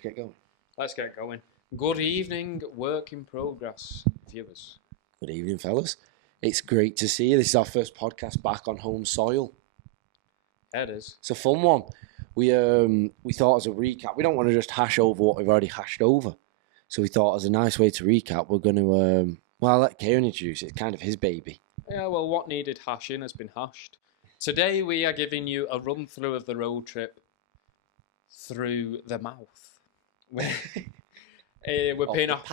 just get going? Let's get going. Good evening, work in progress viewers. Good evening, fellas. It's great to see you. This is our first podcast back on home soil. There it is. It's a fun one. We thought as a recap, we don't want to just hash over what we've already hashed over. So we thought as a nice way to recap, we're going to, I'll let Kieran introduce it. It's kind of his baby. Yeah, well, what needed hashing has been hashed. Today we are giving you a run through of the road trip through the mouth. We're paying Of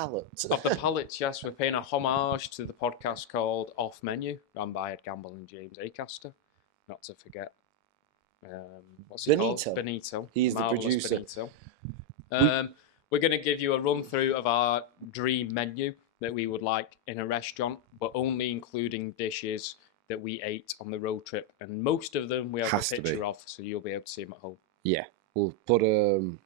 the pallets, yes. We're paying a homage to the podcast called Off Menu, run by Ed Gamble and James Acaster. Not to forget, what's he called? Benito. He's the producer. Benito. We're going to give you a run through of our dream menu that we would like in a restaurant, but only including dishes that we ate on the road trip, and most of them we have a picture of, so you'll be able to see them at home. Yeah, we'll put in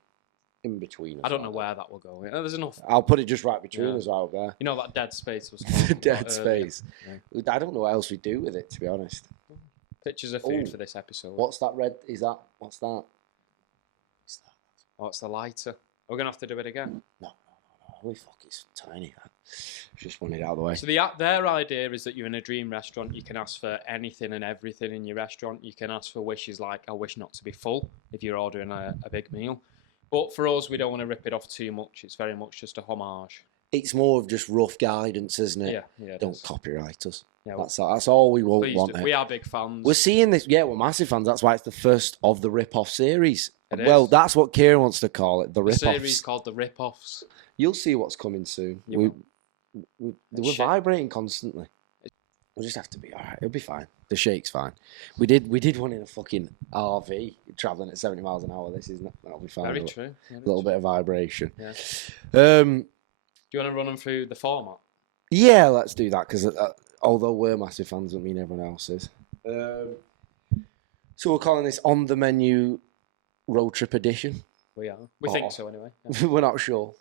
between. I don't know where that will go. There's enough. I'll put it just right between us out there. You know that dead space was dead space. Yeah. I don't know what else we do with it, to be honest. Pictures of food for this episode. What's that red? What's that? Oh, it's the lighter. We're gonna have to do it again. No. Holy fuck, it's tiny. Just want it out of the way. So their idea is that you're in a dream restaurant. You can ask for anything and everything in your restaurant. You can ask for wishes like, I wish not to be full, if you're ordering a big meal. But for us, we don't want to rip it off too much. It's very much just a homage. It's more of just rough guidance, isn't it? Yeah. Don't copyright us. Yeah, that's all we won't want. We are big fans. We're seeing this. Yeah, we're massive fans. That's why it's the first of the rip-off series. That's what Kieran wants to call it, the rip-offs. The series called the rip-offs. You'll see what's coming soon. We're vibrating constantly. We'll just have to be all right. It'll be fine. The shake's fine. We did one in a fucking RV, travelling at 70 miles an hour. That'll be fine. Very true. A little bit of vibration. Yeah. Do you want to run them through the format? Yeah, let's do that, because although we're massive fans, doesn't mean everyone else is. So we're calling this On The Menu Road Trip Edition. We are. We think so anyway. Yeah. We're not sure.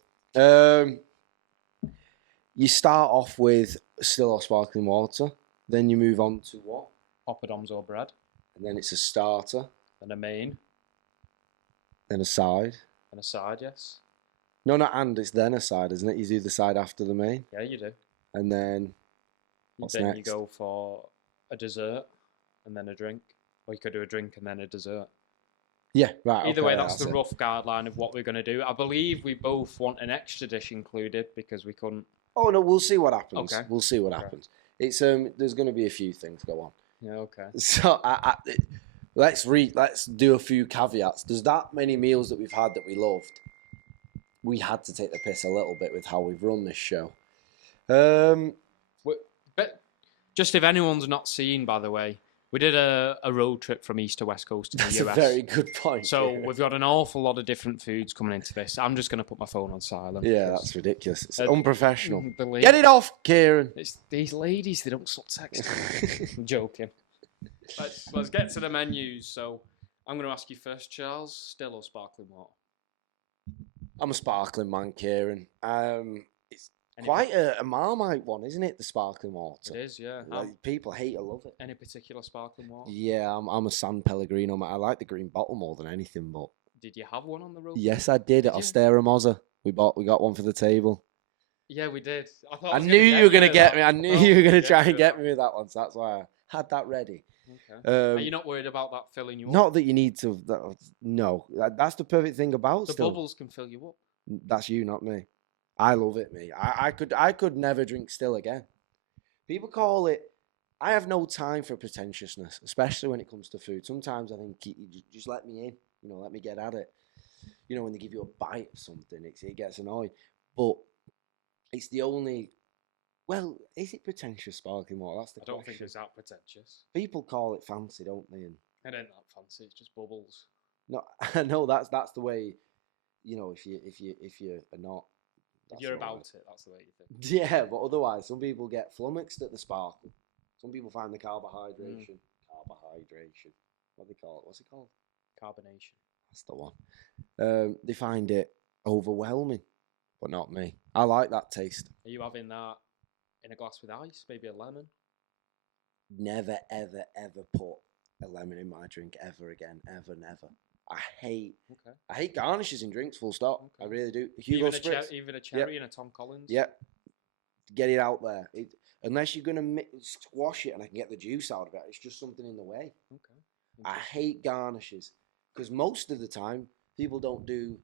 You start off with still or sparkling water, then you move on to what? Poppadoms or bread. And then it's a starter. Then a main. Then a side. And a side, yes. No, it's then a side, isn't it? You do the side after the main. Yeah, you do. And then what's next? You go for a dessert and then a drink. Or you could do a drink and then a dessert. Yeah, right. Either way, that's the rough guideline of what we're going to do. I believe we both want an extra dish included because we couldn't. Oh no, we'll see what happens. Okay. We'll see what happens. It's there's going to be a few things go on. Yeah. Okay. So let's do a few caveats. There's that many meals that we've had that we loved. We had to take the piss a little bit with how we've run this show. But just if anyone's not seen, by the way, we did a road trip from east to west coast to the US. That's a very good point. So we've got an awful lot of different foods coming into this. I'm just going to put my phone on silent. Yeah, that's ridiculous. It's unprofessional. Get it off, Kieran. It's these ladies, they don't stop texting. I'm joking. Let's get to the menus. So I'm going to ask you first, Charles. Still or sparkling water? I'm a sparkling man, Kieran. It's quite a Marmite one, isn't it? The sparkling water. It is, yeah. People hate or love it. Any particular sparkling water? Yeah, I'm a San Pellegrino man. I like the green bottle more than anything. But did you have one on the road? Yes, I did. At Ostera Mozza. We got one for the table. Yeah, we did. I knew you were going to get me. I knew you were going to try and get me with that one. So that's why I had that ready. Okay. Are you not worried about that filling you up? Not that you need to. No, that's the perfect thing about the bubbles can fill you up. That's you, not me. I love it, me. I could never drink still again. People call it. I have no time for pretentiousness, especially when it comes to food. Sometimes I think just let me in. Let me get at it. When they give you a bite of something, it gets annoying. But it's the only. Well, is it pretentious sparkling water? That's the question. I don't think it's that pretentious. People call it fancy, don't they? And it ain't that fancy. It's just bubbles. No, I know that's the way. If you're not. If you're about it, that's the way you think. Yeah, but otherwise, some people get flummoxed at the sparkle. Some people find the carbohydration. Carbohydration. What do they call it? What's it called? Carbonation. That's the one. They find it overwhelming, but not me. I like that taste. Are you having that in a glass with ice? Maybe a lemon? Never, ever, ever put a lemon in my drink ever again. Ever, never. Okay. I hate garnishes in drinks. Full stop. I Okay. really do. Hugo Spritz. Even a cherry and a Tom Collins. Yep. Get it out there. Unless you're gonna squash it and I can get the juice out of it, it's just something in the way. Okay. I hate garnishes because most of the time people don't do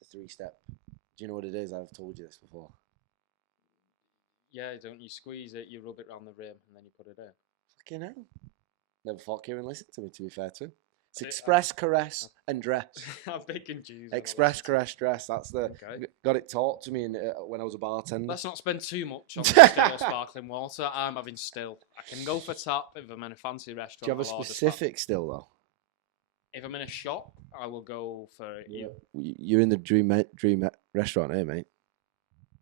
the 3-step. Do you know what it is? I've told you this before. Yeah, don't you squeeze it, you rub it around the rim, and then you put it in. Fucking hell. Never thought Kieran listened to me, to be fair to him. It's I- express, caress, and dress. I'm big confused. Express, caress, dress. That's the. Okay. Got it taught to me when I was a bartender. Let's not spend too much on still or sparkling water. I'm having still. I can go for tap if I'm in a fancy restaurant. Do you have a I'll order specific still, though? tap. If I'm in a shop, I will go for You're in the dream restaurant here, mate.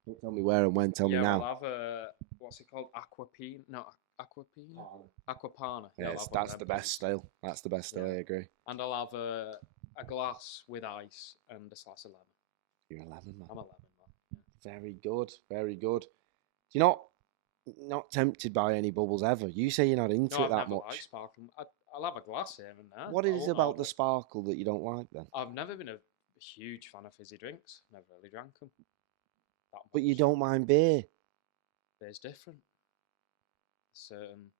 Don't tell me where and when. Tell me now. I'll have a what's it called? Aquapina? No, Aquapina. Aquapana. Yeah, Yes, I'll have one of that's them, the please. best style. That's the best style. Yeah. I agree. And I'll have a glass with ice and a slice of lemon. You're a lemon man. I'm a lemon man. Yeah. Very good. Very good. You're not tempted by any bubbles ever. You say you're not into No, it I've that never much. liked sparkling. I'll have a glass here and there. What I is won't it about order the it. sparkle that you don't like then? I've never been a huge fan of fizzy drinks. Never really drank them. But you don't mind beer. Beer's different. Certain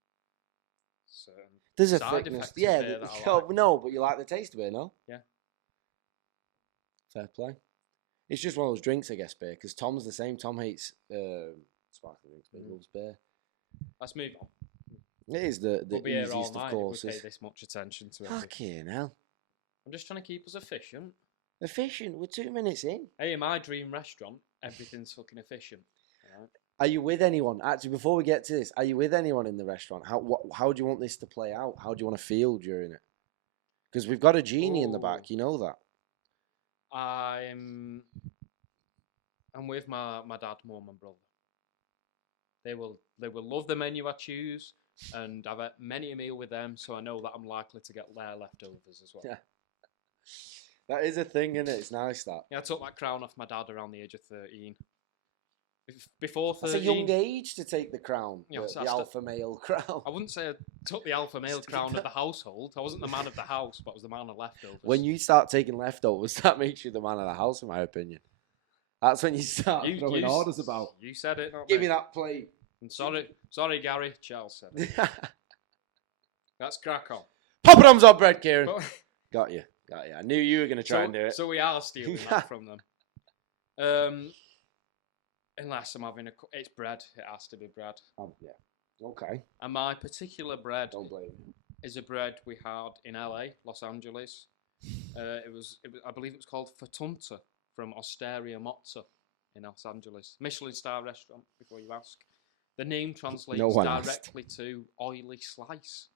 There's a side thickness. effects of Yeah, beer that I oh, like. no, but you like the taste of beer, no? Yeah. Fair play. It's just one of those drinks, I guess, beer, because Tom's the same. Tom hates sparkling drinks, but he loves beer. Let's move on. It is the We'll be here all easiest of night if we courses. pay this much attention to it. Fucking hell. I'm just trying to keep us efficient. Efficient. We're 2 minutes in. Hey, in my dream restaurant, everything's fucking efficient. Alright? Are you with anyone? Actually, before we get to this, are you with anyone in the restaurant? How do you want this to play out? How do you want to feel during it? Because we've got a genie in the back. You know that. I'm with my dad, mum, and brother. They will love the menu I choose, and I've had many a meal with them, so I know that I'm likely to get their leftovers as well. Yeah. That is a thing, isn't it? It's nice that. Yeah, I took that crown off my dad around the age of 13. Before That's 13, a young age to take the crown, Yeah, so the that's the- alpha male crown. I wouldn't say I took the alpha male crown of the household. I wasn't the man of the house, but I was the man of leftovers. When you start taking leftovers, that makes you the man of the house, in my opinion. That's when you start throwing orders about. You said it, not Give me. me that plate. And sorry, Gary. Charles said it. Let's crack on. Poppadoms on bread, Kieran. But- Got you. I knew you were going to try and do it. So we are stealing that from them. Unless I'm having it's bread. It has to be bread. Yeah. Okay. And my particular bread Don't blame me. is a bread we had in LA, Los Angeles. I believe it was called Fatunta from Osteria Mozza in Los Angeles. Michelin star restaurant, before you ask. The name translates one asked. directly to oily slice.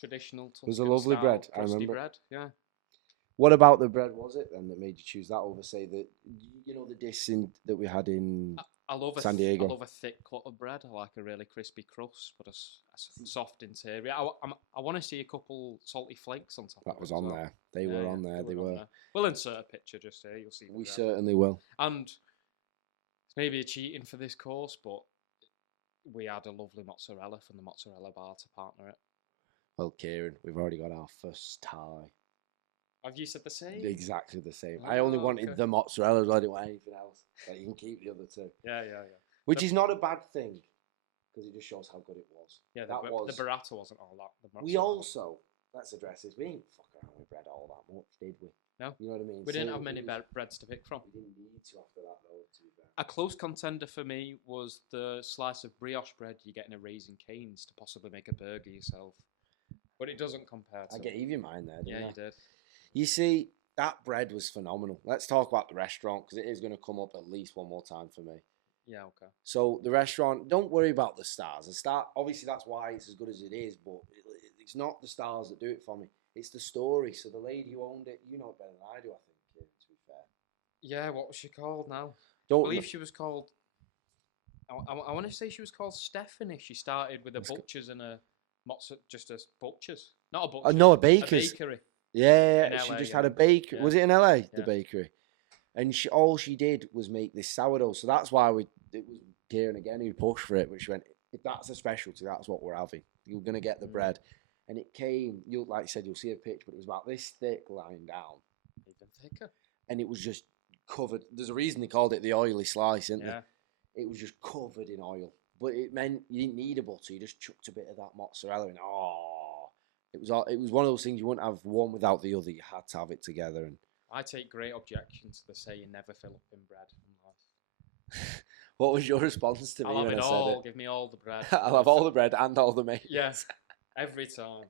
Traditional Tuscan was a lovely style bread, I crusty remember. bread, yeah. What about the bread was it then that made you choose that over, say, the dish that we had in I love San Diego? I love a thick cut of bread. I like a really crispy crust, but a soft interior. I want to see a couple salty flakes on top. That of was it as on well. there. They were on there. They were. We'll insert a picture just here. You'll see. the We bread. certainly will. And it's maybe a cheating for this course, but we had a lovely mozzarella from the mozzarella bar to partner it. Well, Kieran, we've already got our first tie. Have you said the same? Exactly the same. I only Oh, wanted okay. the mozzarella. I didn't want anything else. Like, you can keep the other two. Yeah. Which is not a bad thing, because it just shows how good it was. Yeah, that was. the burrata wasn't all that. The We mozzarella. also, let's address this. We didn't fuck around with bread all that much, did we? No. You know what I mean? We didn't So have many it was- breads to pick from. We didn't need to after that, though, to be fair. A close contender for me was the slice of brioche bread you get in a Raising Cane's to possibly make a burger yourself. But it doesn't compare to I gave you mine there, didn't Yeah, I? you did. You see, that bread was phenomenal. Let's talk about the restaurant, because it is going to come up at least one more time for me. Yeah, okay. So the restaurant, don't worry about the stars. The star, obviously, that's why it's as good as it is. But it's not the stars that do it for me. It's the story. So the lady who owned it, you know it better than I do, I think. To be fair. Yeah, what was she called now? I Don't believe she was called. I want to say she was called Stephanie. She started with a butcher's and a just a butcher's, not a butcher's. no, a a baker's. bakery. Yeah, In she LA, just yeah. had a bakery. Yeah. Was it in LA? The Yeah. bakery, and all she did was make this sourdough. So that's why it was Kieran again who pushed for it. Which went, if that's a specialty, that's what we're having. You're gonna get the bread, and it came. You like you said, you'll see a pitch, but it was about this thick lying down, Even thicker. and it was just covered. There's a reason they called it the oily slice, isn't Yeah. there? It was just covered in oil, but it meant you didn't need a butter. You just chucked a bit of that mozzarella in. Oh, it was all. It was one of those things you wouldn't have one without the other. You had to have it together. And I take great objection to the saying never fill up in bread in life. what was your response to me I'll have when it I all. said Give me all the bread. it? I'll have all the bread and all the meat. Yes, every time.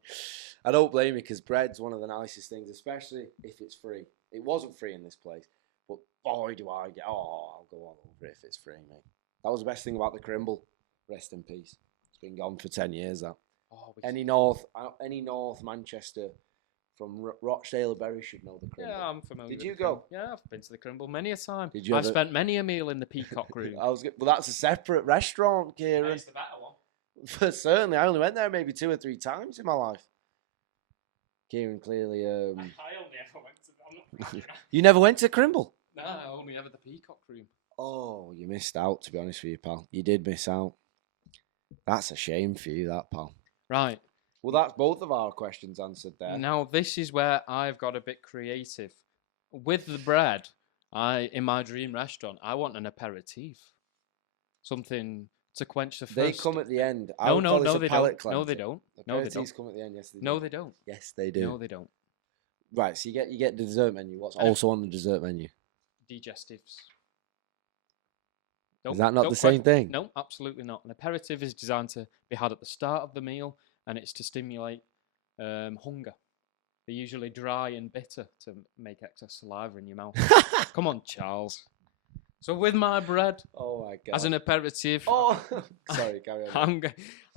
I don't blame you because bread's one of the nicest things, especially if it's free. It wasn't free in this place, but boy, do I get. Oh, I'll go all over it if it's free, mate. That was the best thing about the Crimble. Rest in peace. It's been gone for 10 years. That Oh, any North Manchester from Rochdale or Bury should know the Crimble. yeah, I'm familiar. Did with you the go? Crimble. Yeah, I've been to the Crimble many a time. Did you I've ever- spent many a meal in the Peacock Room. Well, that's a separate restaurant, Kieran. It's the better one. Certainly, I only went there maybe 2 or 3 times in my life. Kieran clearly. I only ever went to. I'm not. You never went to Crimble? No, I only ever the Peacock Room. Oh, you missed out, to be honest with you, pal. You did miss out. That's a shame for you, that, pal. Right. Well, that's both of our questions answered there. Now this is where I've got a bit creative. With the bread, in my dream restaurant, I want an aperitif, something to quench the thirst. They come at the end. I No, would no, call this no, a they palate don't. No, they cleanser. don't. No, they Aperitifs don't. come at the end. Yes, they do. No, they don't. Yes, they do. No, they don't. Right, so you get the dessert menu. What's And if- also on the dessert menu? Digestives. Is that not Don't the same thing? No, absolutely not. An aperitif is designed to be had at the start of the meal, and it's to stimulate hunger. They're usually dry and bitter to make excess saliva in your mouth. Come on, Charles. So with my bread Oh my god. as an aperitif, Oh, sorry, carry on.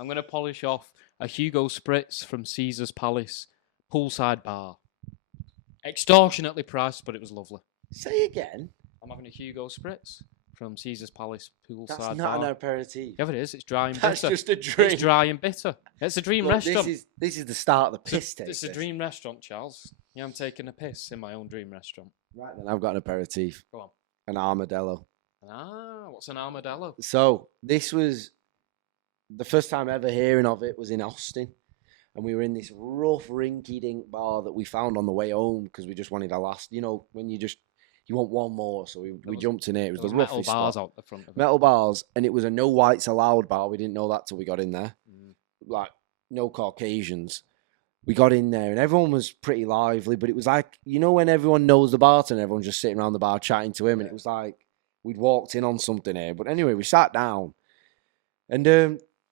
I'm going to polish off a Hugo Spritz from Caesar's Palace poolside bar. Extortionately priced, but it was lovely. Say again. I'm having a Hugo Spritz from Caesar's Palace poolside That's bar. not an aperitif. Yeah, it is. It's dry and That's bitter. just a drink. It's dry and bitter. It's a dream Look, restaurant. this is the start of the piss It's taste. a this. dream restaurant, Charles. Yeah, I'm taking a piss in my own dream restaurant. Right then, I've got an aperitif. Go on. An armadillo. Ah, what's an armadillo? So this was the first time ever hearing of it was in Austin, and we were in this rough rinky-dink bar that we found on the way home because we just wanted a last. You know, when you want one more, so we was- jumped in it. It was There the was metal roughest bars spot. out the front of it. Metal bars, and it was a no whites allowed bar. We didn't know that till we got in there. Mm. Like no Caucasians. We got in there and everyone was pretty lively, but it was like, you know, when everyone knows the bartender, everyone's just sitting around the bar chatting to him, and it was like we'd walked in on something here. But anyway, we sat down, and they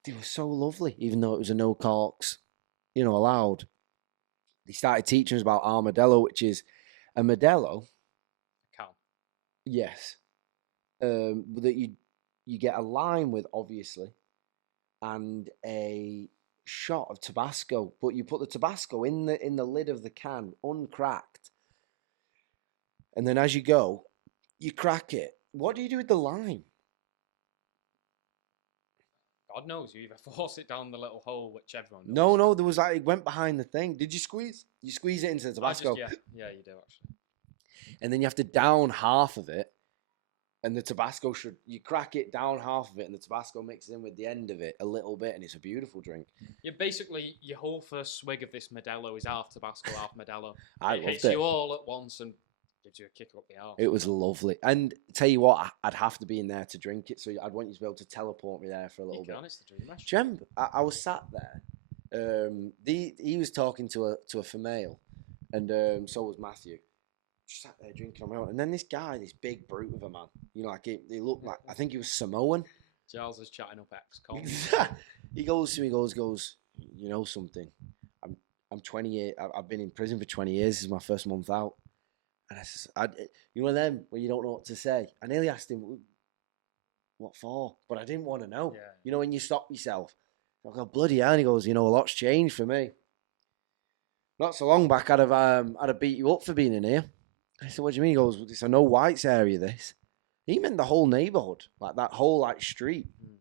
were so lovely, even though it was a no corks, allowed. They started teaching us about armadillo, which is a Modelo. Cow. Yes. That you get a lime with, obviously, and a shot of Tabasco, but you put the Tabasco in the lid of the can, uncracked, and then as you go, you crack it. What do you do with the lime? God knows, you either force it down the little hole, which everyone knows. No, there was like it went behind the thing. Did you squeeze? You squeeze it into the Tabasco, Yeah, you do actually. and then you have to down half of it, and the Tabasco you crack it down half of it, and the Tabasco mixes in with the end of it a little bit, and it's a beautiful drink. Yeah, basically, your whole first swig of this Modelo is half Tabasco, half Modelo. I It hits loved it. you all at once and gives you a kick up the arse. It was lovely. And tell you what, I'd have to be in there to drink it, so I'd want you to be able to teleport me there for a little You bit. can, it's the dream restaurant. Do you remember? I was sat there. He was talking to a female, and so was Matthew. Just sat there drinking on my own. And then this guy, this big brute of a man, like he looked like, I think he was Samoan. Charles is chatting up ex-con. He goes to me, goes, you know something? I'm 28. I've been in prison for 20 years. This is my first month out. And I said, you know them where you don't know what to say. I nearly asked him, what for? But I didn't want to know. Yeah. You know, when you stop yourself. I go, bloody hell. And he goes, a lot's changed for me. Not so long back, I'd have beat you up for being in here. I said, what do you mean? He goes, it's a no whites area, this. He meant the whole neighbourhood, like that whole street. Mm.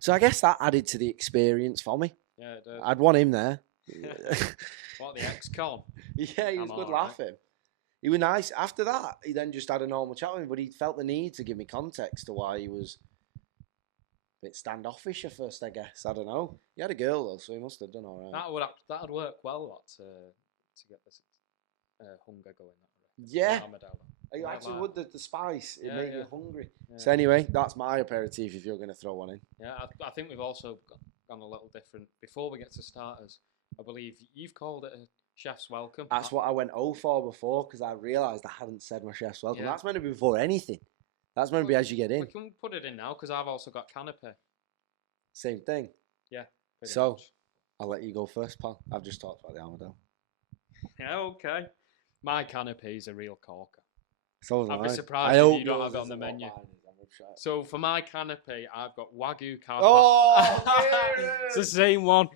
So I guess that added to the experience for me. Yeah, it does. I'd want him there. What, the ex-con? Yeah, he was I'm good alright. laughing. He was nice. After that, he then just had a normal chat with me, but he felt the need to give me context to why he was bit standoffish at first, I guess. I don't know. He had a girl though, so he must have done all right. That'd work well. To get this hunger going. Yeah. Armadillo. You actually would the spice. It made you hungry. Yeah. So anyway, that's my aperitif if you're going to throw one in. Yeah, I think we've also gone a little different. Before we get to starters, I believe you've called it a chef's welcome. That's what I went for before because I realised I hadn't said my chef's welcome. Yeah. That's meant to be before anything. That's meant to be as you get in. We can put it in now because I've also got canapé. Same thing. Yeah. So, much. I'll let you go first, pal. I've just talked about the Armadillo. Yeah, okay. My canapé is a real corker. So I'd be I surprised if you don't have it on the menu. So for my canapé, I've got Wagyu carpaccio. Oh, it's the same one.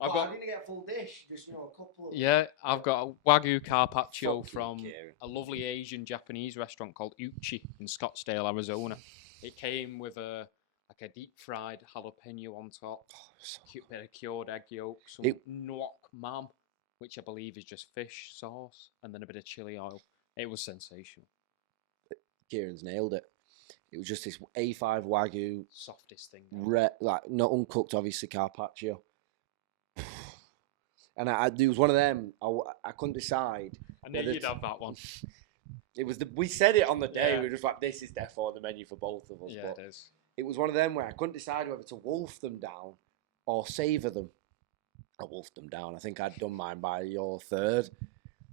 I didn't get a full dish, just a couple. Yeah, I've got a Wagyu carpaccio Fuck you, from Kieran. a lovely Asian Japanese restaurant called Uchi in Scottsdale, Arizona. It came with a deep fried jalapeno on top, cute bit of cured egg yolk, some nuoc mam, which I believe is just fish sauce, and then a bit of chili oil. It was sensational. Kieran's nailed it. It was just this A5 Wagyu, Softest thing. like not uncooked, obviously carpaccio. And it was one of them. I couldn't decide. I knew you'd have that one. It was we said it on the day. Yeah. We were just like, this is definitely on the menu for both of us. Yeah, but it is. it was one of them where I couldn't decide whether to wolf them down or savour them. I wolfed them down. I think I'd done mine by your third.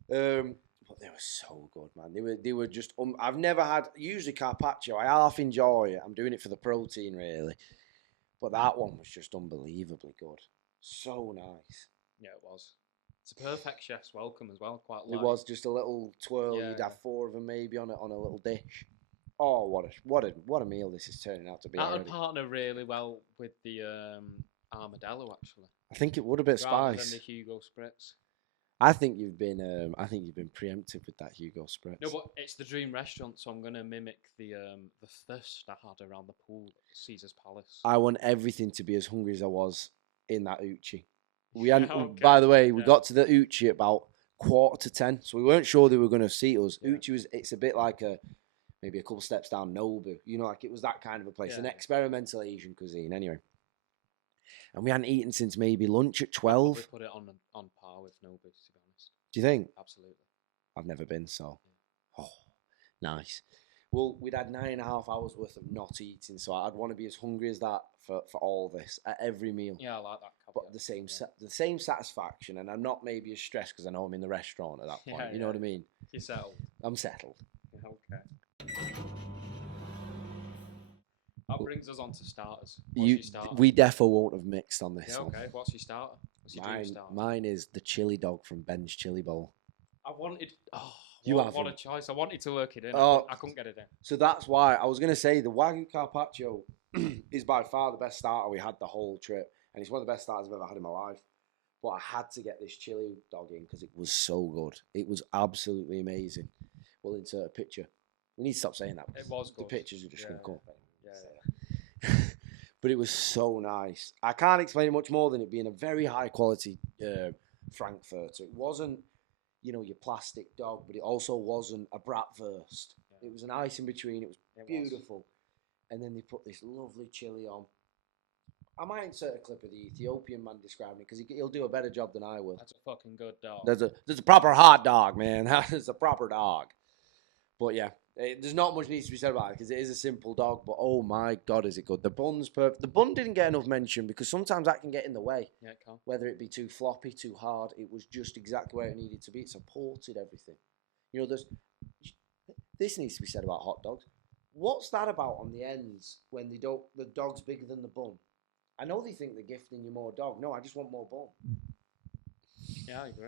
But they were so good, man. They were just. I've never had usually carpaccio. I half enjoy it. I'm doing it for the protein, really. But that one was just unbelievably good. So nice. Yeah, it was. It's a perfect chef's welcome as well. Quite light. It was just a little twirl. Yeah. You'd have 4 of them maybe on a little dish. Oh, what a meal this is turning out to be. That would already. partner really well with the Armadillo, actually. I think it would a bit Rather spice. than the Hugo Spritz. I think you've been preemptive with that Hugo Spritz. No, but it's the dream restaurant, so I'm gonna mimic the thirst I had around the pool at Caesar's Palace. I want everything to be as hungry as I was in that Uchi. We hadn't. Okay. By the way, we Yeah. got to the Uchi at about 9:45, so we weren't sure they were going to seat us. Yeah. Uchi it's a bit like maybe a couple steps down Nobu. You know, like it was that kind of a place, an Yeah. experimental Asian cuisine. Anyway, and we hadn't eaten since maybe lunch at We 12. put it on par with Nobu, to be honest. Do you think? Absolutely. I've never been, so. Oh, nice. Well, we'd had 9.5 hours worth of not eating, so I'd want to be as hungry as that for all this at every meal. Yeah, I like that. But the same satisfaction, and I'm not maybe as stressed because I know I'm in the restaurant at that point. Yeah, you know what I mean? You're settled. I'm settled. Okay. That brings us on to starters. What's your starter? We defo won't have mixed on this Yeah, one. okay. What's your starter? What's your dream starter? Mine is the chili dog from Ben's Chili Bowl. I wanted. Oh, You what a haven't. choice! I wanted to work it in. Oh. I couldn't get it in. So that's why I was going to say the Wagyu Carpaccio is by far the best starter we had the whole trip. And it's one of the best starters I've ever had in my life. But I had to get this chili dog in because it was so good. It was absolutely amazing. We'll insert a picture. We need to stop saying that. It was The good. pictures are just going to come. Yeah. But it was so nice. I can't explain it much more than it being a very high quality Frankfurter. It wasn't, your plastic dog, but it also wasn't a bratwurst. Yeah. It was a nice in between. It was It was. beautiful. And then they put this lovely chili on. I might insert a clip of the Ethiopian man describing it because he'll do a better job than I will. That's a fucking good dog. There's a proper hot dog, man. There's a proper dog. But yeah, there's not much needs to be said about it because it is a simple dog. But oh my god, is it good? The bun's perfect. The bun didn't get enough mention because sometimes that can get in the way. Yeah, it can. Whether it be too floppy, too hard, it was just exactly where it needed to be. It supported everything. This needs to be said about hot dogs. What's that about on the ends when the dog's bigger than the bun? I know they think they're gifting you more dog. No, I just want more bun. Yeah, I agree.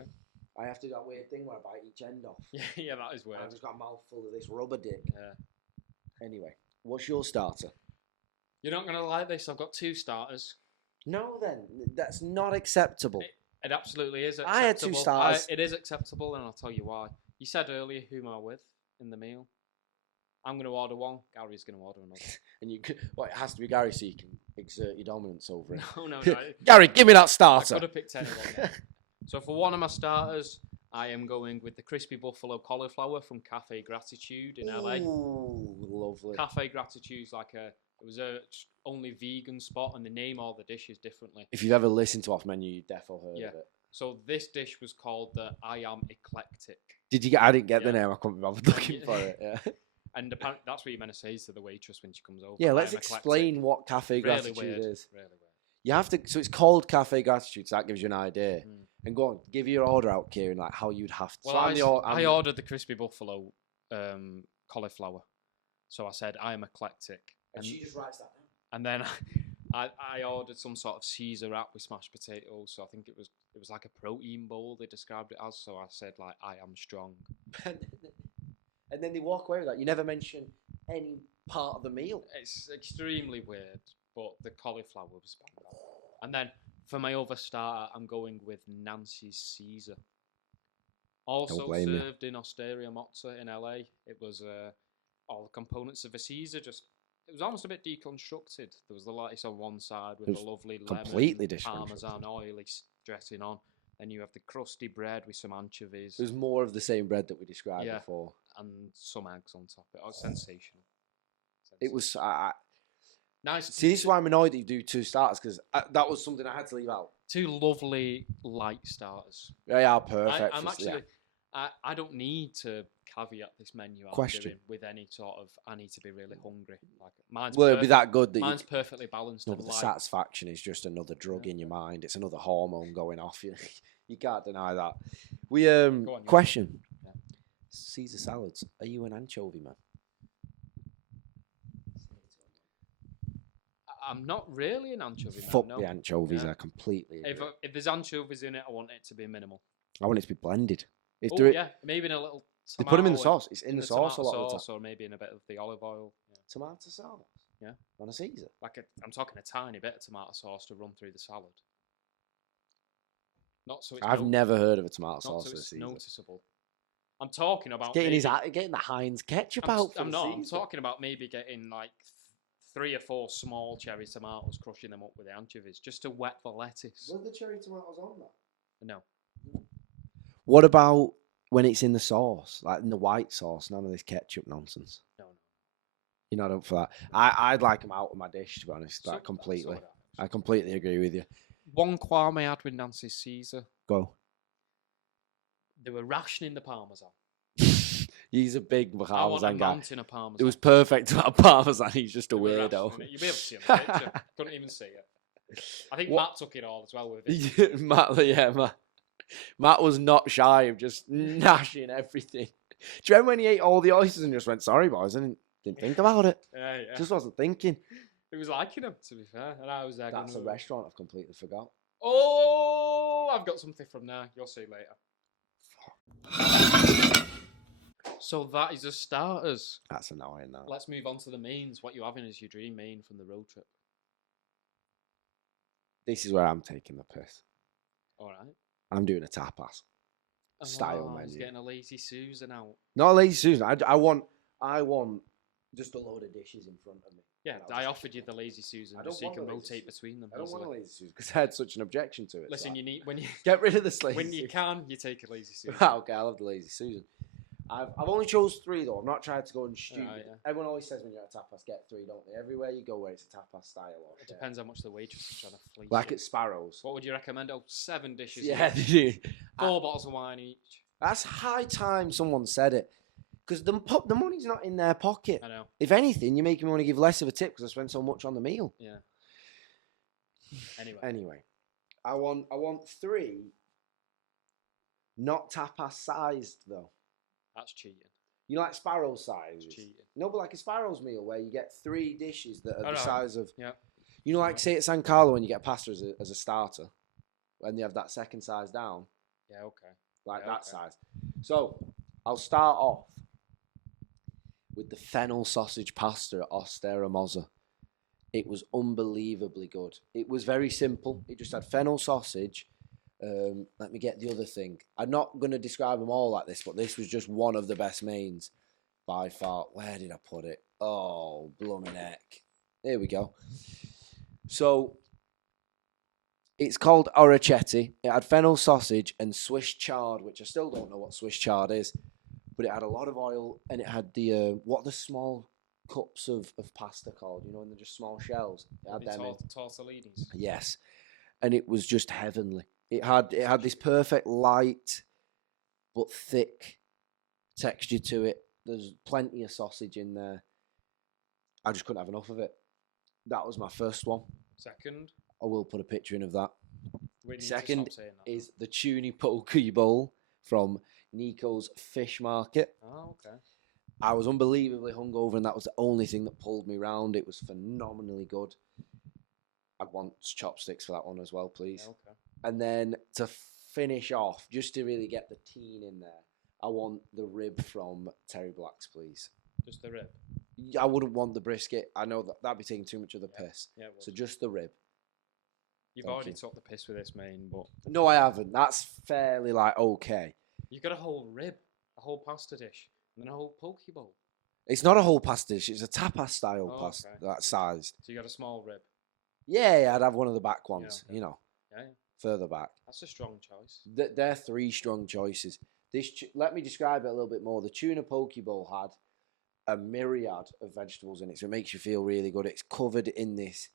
I have to do that weird thing where I bite each end off. Yeah, that is weird. I've just got a mouthful of this rubber dick. Yeah. Anyway, what's your starter? You're not gonna like this. I've got 2 starters. No, then that's not acceptable. It absolutely is acceptable. I had 2 starters. It is acceptable, and I'll tell you why. You said earlier who am I with in the meal. I'm going to order one. Gary's going to order another. And it has to be Gary so you can exert your dominance over it. No. Gary, give me that I starter. could have picked anyone. Yeah. So for one of my starters, I am going with the crispy buffalo cauliflower from Cafe Gratitude in LA. Ooh, lovely. Cafe Gratitude's like a It was a only vegan spot, and they name all the dishes differently. If you've ever listened to Off Menu, you've definitely heard Yeah. of it. So this dish was called the I Am Eclectic. Did you get? I didn't get the Yeah. name. I couldn't be bothered looking Yeah. for it. Yeah. And apparently that's what you're meant to say to the waitress when she comes over. Yeah. "I Let's am eclectic." explain what Cafe Really Gratitude weird. is. Really weird. You have to. So it's called Cafe Gratitude. So that gives you an idea. Mm. And go on, give your order out, Kieran. Like how you'd have to. Well, so I ordered the crispy buffalo cauliflower. So I said I am eclectic. And she just writes that down. And then I ordered some sort of Caesar wrap with mashed potatoes. So I think it was like a protein bowl they described it as. So I said like I am strong. And then they walk away with that. You never mention any part of the meal. It's extremely weird, but the cauliflower was bang on. And then for my other starter, I'm going with Nancy's Caesar. Also blame you. served in Osteria Mozza in LA. It was all the components of a Caesar. Just it was almost a bit deconstructed. There was the lettuce on one side with It the was lovely completely lemon, deconstructed. parmesan oily dressing on. Then you have the crusty bread with some anchovies There's more of the same bread that we described Yeah. before. and some eggs on top. It was sensational. It was. Nice. See, this is why I'm annoyed that you do two starters because that was something I had to leave out. Two lovely light starters. They are perfect. I'm for- actually. I don't need to caveat this menu I'm Question. doing with any sort of. I need to be really hungry. Like mine's. Well, it'd be that good that you. Mine's perfectly balanced. No, and but the light. satisfaction is just another drug in your mind. It's another hormone going off. You can't deny that. We on, you question. Yeah. Caesar salads. Are you an anchovy man? I'm not really an anchovy man. Fuck no. the anchovies. Yeah. I completely. Agree. If there's anchovies in it, I want it to be minimal. I want it to be blended. If Oh there, yeah, maybe in a little. they put them in the tomato sauce. It's in the sauce a tomato lot of the sauce, time. or maybe in a bit of the olive oil. Yeah. Tomato sauce. Yeah. On a Caesar. I'm talking a tiny bit of tomato sauce to run through the salad. Not so it's I've never heard of a tomato not sauce so on a it's Caesar. noticeable. I'm talking about Getting maybe- getting the Heinz ketchup I'm, out. I'm for not. the I'm Caesar. talking about maybe getting like 3 or 4 small cherry tomatoes, crushing them up with the anchovies, just to wet the lettuce. Were the cherry tomatoes on that? No, What about when it's in the sauce, like in the white sauce? None of this ketchup nonsense. no. You're not up for that. I'd like them out of my dish, to be honest. So- Like completely. so would I. I completely agree with you. One qualm I had with Nancy's Caesar, Go. they were rationing the parmesan. He's a big I want a parmesan guy. mountain of parmesan. It was perfect to have parmesan. He's just a They were weirdo. rationing it. You'll be able to see it on the picture. Couldn't even see it. I think What- Matt took it all as well with it. Matt was not shy of just gnashing everything. Do you remember when he ate all the oysters and just went, "Sorry, boys, I didn't think about it. Yeah. Just wasn't thinking." It was liking him, to be fair. And I was there That's a going, restaurant I've completely forgot. oh, I've got something from there. You'll see later. So that is the starters. That's annoying. That. Let's move on to the mains. What you having as your dream main from the road trip? This is where I'm taking the piss. All right. I'm doing a tapas. Style Oh, he's menu. getting a lazy Susan out. Not a lazy Susan. I want just a load of dishes in front of me. Yeah, And I'll I just offered you check the them. lazy Susan I just so don't you can want the lazy rotate between them. I don't want a easily. lazy Susan because I had such an objection to it. Listen, so you need when you get rid of this lazy. when you Susan. can, you take a lazy Susan. Okay, I love the lazy Susan. I've only chose 3 though. I'm not trying to go and stupid. yeah. Everyone always says when you're at tapas, get 3, don't they? Everywhere you go where it's a tapas style. Or It shit. depends how much the waitress is trying to fleece Like you. at Sparrows. What would you recommend? Oh, 7 dishes. Yeah, each. they do. 4 bottles of wine each. That's high time someone said it. Because the money's not in their pocket. I know. If anything, you're making me want to give less of a tip because I spend so much on the meal. Yeah. Anyway. Anyway, I want 3, not tapas sized though. That's cheating. You know, like Sparrow size. It's cheating. No, but like a Sparrow's meal where you get 3 dishes that are I the know. size of. Yeah. You know, like say at San Carlo when you get pasta as a starter, and they have that second size down, Yeah. Okay. like Yeah, that okay. size. So I'll start off with the fennel sausage pasta at Ostera Mozza. It was unbelievably good. It was very simple. It just had fennel sausage. Let me get the other thing. I'm not going to describe them all like this, but this was just one of the best mains by far. Where did I put it? Oh, blooming heck. There we go. So it's called orecchiette. It had fennel sausage and Swiss chard, which I still don't know what Swiss chard is, but it had a lot of oil and it had the what are the small cups of pasta called? You know, and they're just small shells. It had Bloody them in. tortellinis. Yes, and it was just heavenly. It had this perfect light, but thick texture to it. There's plenty of sausage in there. I just couldn't have enough of it. That was my first one. Second, I will put a picture in of that. we need Second to stop saying that. is the Tuni Poke Bowl from Nico's Fish Market. Oh, okay. I was unbelievably hungover, and that was the only thing that pulled me round. It was phenomenally good. I'd want chopsticks for that one as well, please. Yeah, okay. And then to finish off, just to really get the teen in there, I want the rib from Terry Black's, please. Just the rib. I wouldn't want the brisket. I know that'd be taking too much of the piss. Yeah. So just the rib. You've Thank already you. took the piss with this, main, but No, I haven't. That's fairly like okay. you got a whole rib, a whole pasta dish, and then a whole poke bowl. It's not a whole pasta dish. It's a tapas style Oh, pasta, okay. that sized. So you got a small rib. Yeah, I'd have one of the back ones. okay. You know, Yeah. further back. That's a strong choice. They're three strong choices. Let me describe it a little bit more. The tuna poke bowl had a myriad of vegetables in it, so it makes you feel really good. It's covered in this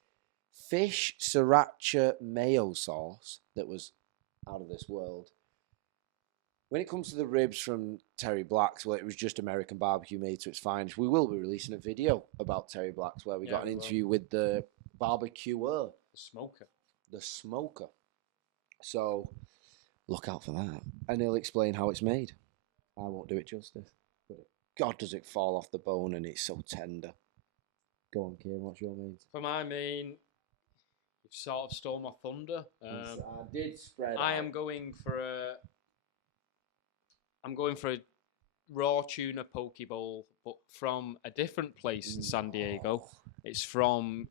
fish sriracha mayo sauce that was out of this world. When it comes to the ribs from Terry Black's, well, it was just American barbecue made to its finest. We will be releasing a video about Terry Black's where we got an interview with the barbecuer, The smoker. the smoker. So look out for that, and he'll explain how it's made. I won't do it justice, but God, does it fall off the bone, and it's so tender. Go on, Kieran, what's your main? For my main, you've sort of stole my thunder. I did spread. I out. am going for a. I'm going for a raw tuna poke bowl, but from a different place in San Diego. It's from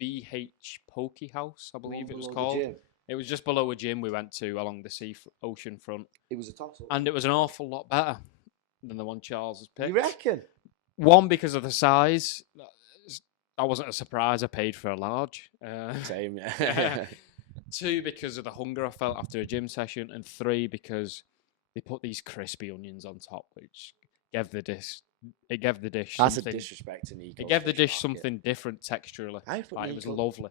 BH Poke House, I believe it was Below the called. gym. It was just below a gym we went to along the ocean front, It was a toss up. and it was an awful lot better than the one Charles has picked. You reckon? One, because of the size. That wasn't a surprise. I paid for a large. Same, yeah. Two, because of the hunger I felt after a gym session, and three, because they put these crispy onions on top, which gave the dish. It gave the dish. That's something, a disrespect to Nico. It gave the dish something different texturally. I put Like, it was Nico- lovely.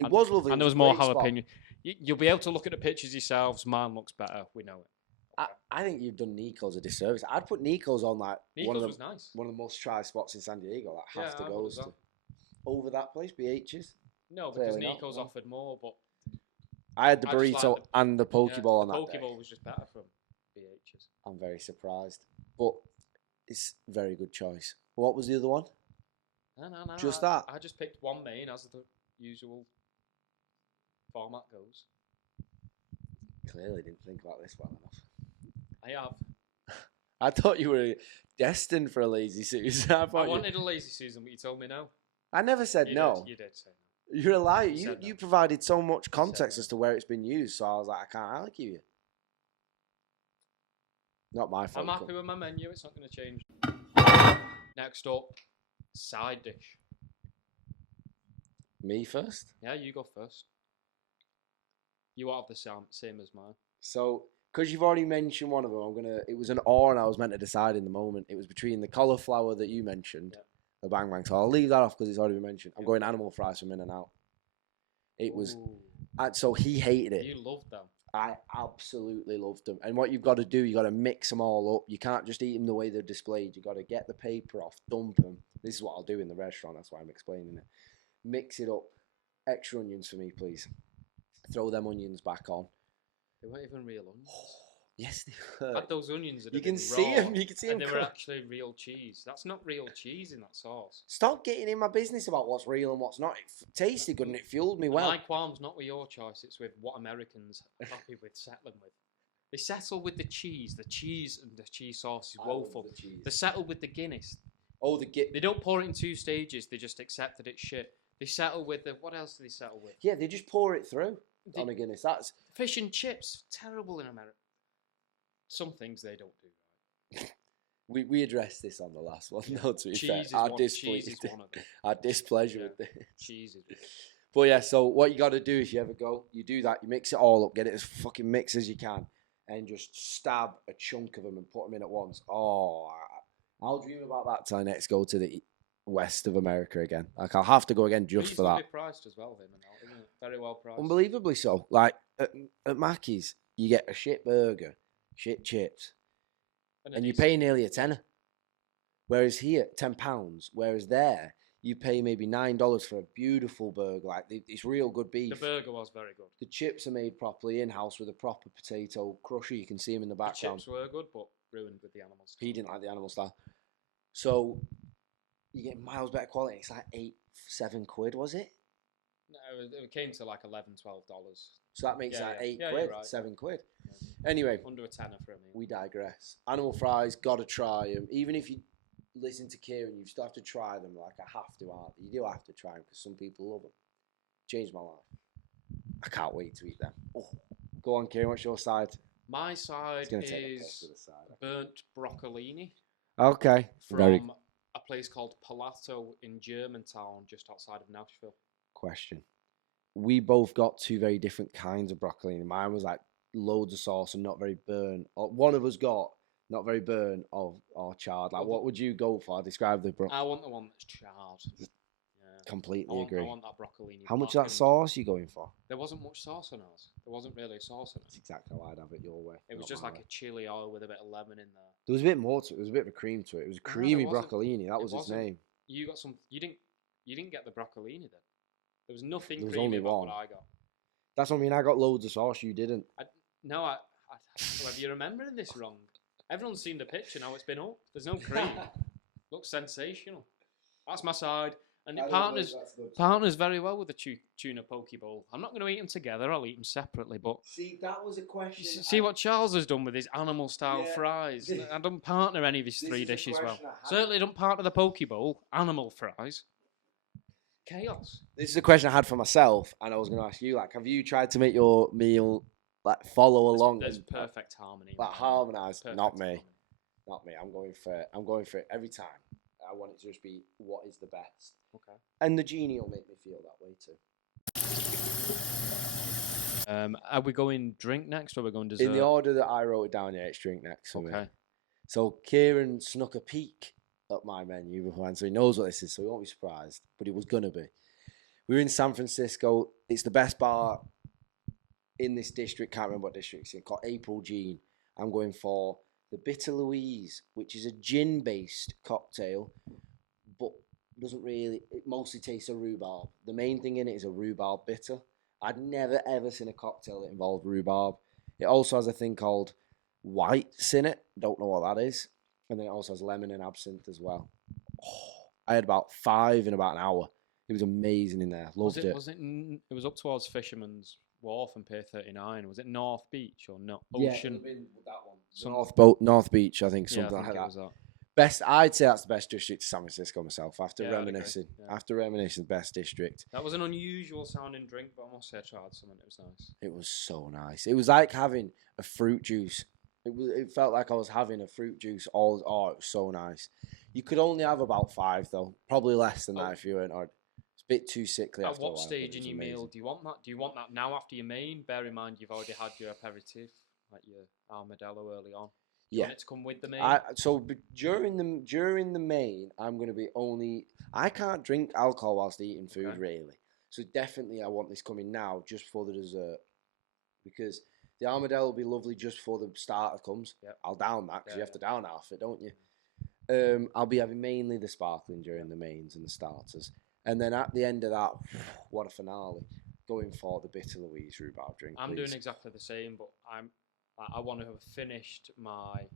It was lovely. And It there was a more great spot. jalapeno. You'll be able to look at the pictures yourselves. Mine looks better. We know it. I think you've done Nico's a disservice. I'd put Nico's on like Nico's was nice. one of the most tried spots in San Diego. That has Yeah, to I go would as well. over that place. BH's. No, because Clearly not, Nico's no. offered more, but I had the I just burrito like and the poke bowl on the that poke day. bowl was just better from BH's. I'm very surprised, but it's a very good choice. What was the other one? No. Just that? I just picked one main as the usual format goes. Clearly didn't think about this well enough. I have. I thought you were destined for a lazy Susan. I wanted a lazy Susan, but you told me no. I never said You no. Did. You did say no. You're a liar. You You said no. you provided so much said context no. as to where it's been used, so I was like, I can't argue you. Not my fault. I'm happy with my menu. It's not going to change. Next up, side dish. Me first. Yeah, you go first. You are the same as mine. So, because you've already mentioned one of them, I'm gonna. It was an or, and I was meant to decide in the moment. It was between the cauliflower that you mentioned, the bang bang. So I'll leave that off because it's already been mentioned. I'm going animal fries from In-N-Out. It was. Ooh, So he hated it. you loved them. I absolutely loved them. And what you've got to do, you got to mix them all up. You can't just eat them the way they're displayed. You got to get the paper off, dump them. This is what I'll do in the restaurant. That's why I'm explaining it. Mix it up. Extra onions for me, please. Throw them onions back on. They weren't even real onions. Yes, they I were. had those onions that You had can been see raw, them. You can see and them. they were actually real cheese. That's not real cheese in that sauce. Stop getting in my business about what's real and what's not. It tasted good and it fueled me well. My qualm's not with your choice, it's with what Americans are happy with settling with. They settle with the cheese. The cheese and the cheese sauce is I love woeful. the cheese. They settle with the Guinness. Oh, the They don't pour it in two stages. They just accept that it's shit. They settle with the... What else do they settle with? yeah, they just pour it through on They- a Guinness. That's Fish and chips. Terrible in America. Some things they don't do. we addressed this on the last one. No, to be Cheese fair, is our one, displeasure, cheese is one of them. our displeasure Yeah. with this. Cheese is... But yeah, so what you got to do if you ever go, you do that. You mix it all up, get it as fucking mixed as you can, and just stab a chunk of them and put them in at once. Oh, I'll dream about that till I next go to the west of America again. Like I'll have to go again just for that. Reasonably priced as well, him and that, isn't it? Very well priced. Unbelievably so. Like at Mackey's, you get a shit burger, shit chips, and you pay nearly a tenner. Whereas here, £10. Whereas there, you pay maybe $9 for a beautiful burger. Like it's real good beef. The burger was very good. The chips are made properly in house with a proper potato crusher. You can see them in the background. The chips were good, but ruined with the animal style. He didn't like the animal style. So you get miles better quality. It's like £7, was it? No, it came to like $11, $12. So that makes that £8, right. £7. Yeah. Anyway, under a tenner for me. We digress. Animal fries, gotta try them. Even if you listen to Kieran, you still have to try them. Like I have to, aren't you? You do have to try them because some people love them. Changed my life. I can't wait to eat them. Oh. Go on, Kieran. What's your side? My side is burnt broccolini. Okay. From a place called Palato in Germantown, just outside of Nashville. Question. We both got two very different kinds of broccolini. Mine was like loads of sauce and not very burnt. One of us got not very burnt or charred. Like, what would you go for? Describe the I want the one that's charred. Yeah. Completely agree. I want that broccolini. How much of that sauce are you going for? There wasn't much sauce on ours. There wasn't really sauce on it. That's exactly how I'd have it your way. It was just like a chili oil with a bit of lemon in there. There was a bit more to it. There was a bit of a cream to it. It was creamy broccolini. That was its name. You got some. You didn't get the broccolini then. There was nothing there was creamy only about one. what I got. That's what I mean. I got loads of sauce. You didn't. No, whether you're remembering this wrong. Everyone's seen the picture now. It's been up. There's no cream. Looks sensational. That's my side. And it partners very well with the tuna poke bowl. I'm not going to eat them together. I'll eat them separately. But see, that was a question. See what Charles has done with his animal style fries. I don't partner any of his three dishes well. Certainly don't partner the poke bowl. Animal fries. Chaos. This is a question I had for myself, and I was going to ask you. Like, have you tried to make your meal like follow along? There's perfect harmony. Like harmonized. Not me. Not me. I'm going for it every time. I want it to just be what is the best. Okay. And the genie will make me feel that way too. Are we going drink next or are we going dessert? In the order that I wrote it down, yeah, it's drink next for me. So Kieran snuck a peek at my menu beforehand, so he knows what this is, so he won't be surprised, but it was going to be. We were in San Francisco. It's the best bar in this district. Can't remember what district it's in, called April Jean. I'm going for the Bitter Louise, which is a gin-based cocktail, but it mostly tastes of rhubarb. The main thing in it is a rhubarb bitter. I'd never ever seen a cocktail that involved rhubarb. It also has a thing called whites in it. Don't know what that is. And then it also has lemon and absinthe as well. Oh, I had about 5 in about an hour. It was amazing in there. Loved it. It was up towards Fisherman's Wharf and Pier 39. Was it North Beach or no? Ocean? Yeah, that one. North Beach, I think, something like that. I'd say that's the best district of San Francisco myself. After reminiscing, best district. That was an unusual sounding drink, but I must say I tried something. It was nice. It was so nice. It was like having a fruit juice. It felt like I was having a fruit juice. It was so nice. You could only have about 5 though. Probably less than that if you weren't. It's a bit too sickly. At what stage in your meal do you want that? Do you want that now after your main? Bear in mind you've already had your aperitif, like your armadillo early on. You want it to come with the main? So during the main, I'm going to be I can't drink alcohol whilst eating food, really. So definitely I want this coming now, just for the dessert. Because the armadillo will be lovely just before the starter comes. Yep. I'll down that, because you have to down half it, don't you? I'll be having mainly the sparkling during the mains and the starters. And then at the end of that, what a finale. Going for the Bitter Louise rhubarb drink, I'm doing exactly the same, but I want to have finished my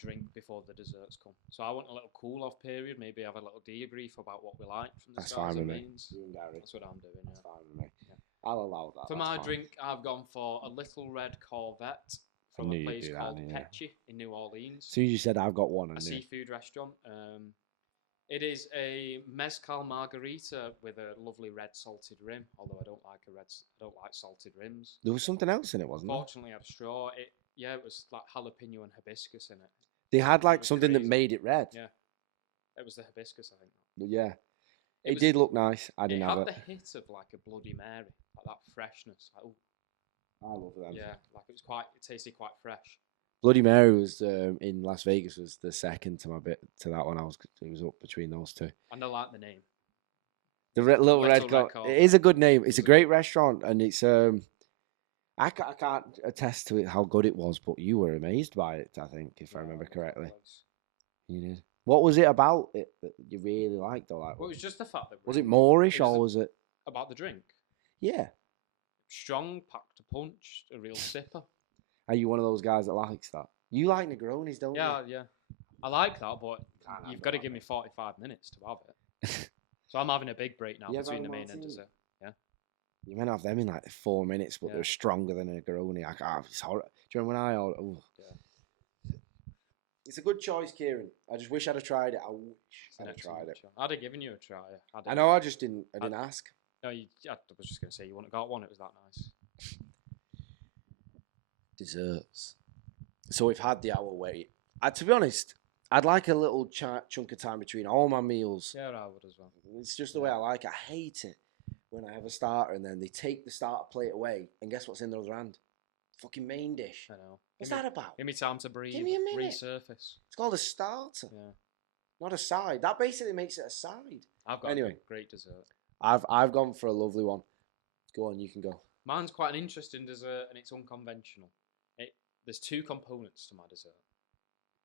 drink before the desserts come. So I want a little cool-off period, maybe have a little debrief about what we like from the starters and mains. That's what I'm doing, That's fine with me. Yeah. I'll allow that. For my drink, I've gone for a Little Red Corvette from a place called Pecci in New Orleans. As soon as you said I've got one, a seafood restaurant. It is a mezcal margarita with a lovely red salted rim. Although I don't like salted rims. There was something else in it, wasn't there? Fortunately, I had straw. It was like jalapeno and hibiscus in it. They had like something that made it red. Yeah, it was the hibiscus, I think. But yeah, it did look nice. I didn't have it. It had the hit of like a Bloody Mary, like that freshness. Like, I love them. Yeah, like it tasted quite fresh. Bloody Mary was in Las Vegas was the second to my bit to that one. It was up between those two. And I like the name. The Little Red Little Red Car. Carpet. It is a good name. It's It's a a great good- restaurant, and it's I can't attest to it how good it was, but you were amazed by it. I think, if I remember correctly, you did. What was it about it that you really liked, or like? Well, it was just the fact that Was it Moorish it was or was it? about the drink. Yeah. Strong, packed a punch, a real sipper. Are you one of those guys that likes that? You like Negronis, don't Yeah, yeah. I like that, but Can't you've handle got to that, give me mate. 45 minutes to have it. So I'm having a big break now You ever between had the a main and martini? dessert. You might have them in like 4 minutes, but Yeah. they're stronger than a Negroni. I can't. It's horrible. Do you remember when I ordered? Oh. Yeah. It's a good choice, Kieran. I just wish I'd have tried it. I wish It's an I'd have excellent tried it. choice. I'd have given you a try. I know. I just didn't. I didn't ask. No, I was just going to say you wouldn't have got one. It was that nice. Desserts. So we've had the hour wait. To be honest, I'd like a little chunk of time between all my meals. Yeah, I would as well. It's just the way I like it. I hate it when I have a starter and then they take the starter plate away and guess what's in the other hand? Fucking main dish. I know. What's Give me- that about? Give me time to breathe. me a minute. Resurface. It's called a starter, Yeah. not a side. That basically makes it a side. I've got Anyway. a great dessert. I've gone for a lovely one. Go on, you can go. Mine's quite an interesting dessert and it's unconventional. There's two components to my dessert.